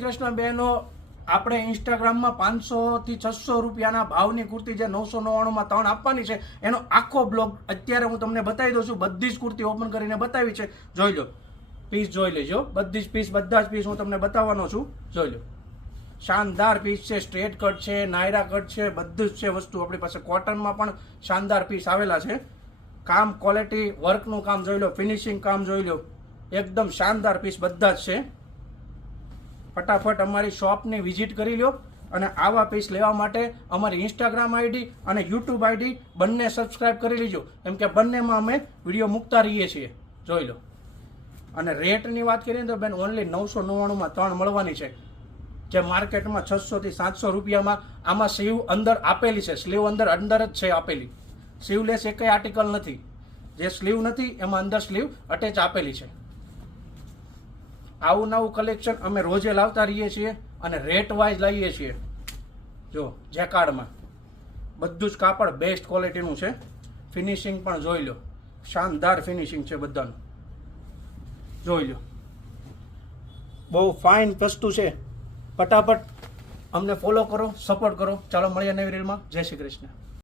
કૃષ્ણ બહેનો, આપણે ઇન્સ્ટાગ્રામમાં 500 થી 600 રૂપિયાના ભાવની કુર્તી જે 999માં 3 આપવાની છે, એનો આખો બ્લોગ અત્યારે હું તમને બતાવી દઉં છું. બધી જ કુર્તી ઓપન કરીને બતાવી છે, જોઈ લો. પીસ જોઈ લેજો, બધી જ પીસ, બધા જ પીસ હું તમને બતાવવાનો છું, જોઈ લો. શાનદાર પીસ છે, સ્ટ્રેટ કટ છે, નાયરા કટ છે, બધું જ છે વસ્તુ આપણી પાસે. કોટનમાં પણ શાનદાર પીસ આવેલા છે. કામ, ક્વોલિટી, વર્કનું કામ જોઈ લો, ફિનિશિંગ કામ જોઈ લો, એકદમ શાનદાર પીસ બધા જ છે. ફટાફટ અમારી શોપની વિઝિટ કરી લો અને આવા પીસ લેવા માટે અમારી ઇન્સ્ટાગ્રામ આઈડી અને યુટ્યુબ આઈડી બંને સબસ્ક્રાઇબ કરી લેજો, કેમ કે બંનેમાં અમે વિડીયો મૂકતા રહીએ છીએ, જોઈ લો. અને રેટની વાત કરીએ તો બેન ઓનલી 999માં 3 મળવાની છે, જે માર્કેટમાં 600 થી 700 રૂપિયામાં. આમાં સ્લીવ અંદર આપેલી છે, સ્લીવ અંદર જ છે આપેલી. સ્લીવલેસ એકેય આર્ટિકલ નથી. જે સ્લીવ નથી એમાં અંદર સ્લીવ અટેચ આપેલી છે. આવું નવું કલેક્શન અમે રોજે લાવતા રહીએ છીએ અને રેટ વાઇઝ લાવીએ છીએ. જો જેકાર્ડમાં બધું જ કાપડ બેસ્ટ ક્વોલિટીનું છે. ફિનિશિંગ પણ જોઈ લો, શાનદાર ફિનિશિંગ છે બધાનું, જોઈ લો. બહુ ફાઇન વસ્તુ છે. ફટાફટ અમને ફોલો કરો, સપોર્ટ કરો. ચાલો મળીએ નવી રીલમાં. જય શ્રી કૃષ્ણ.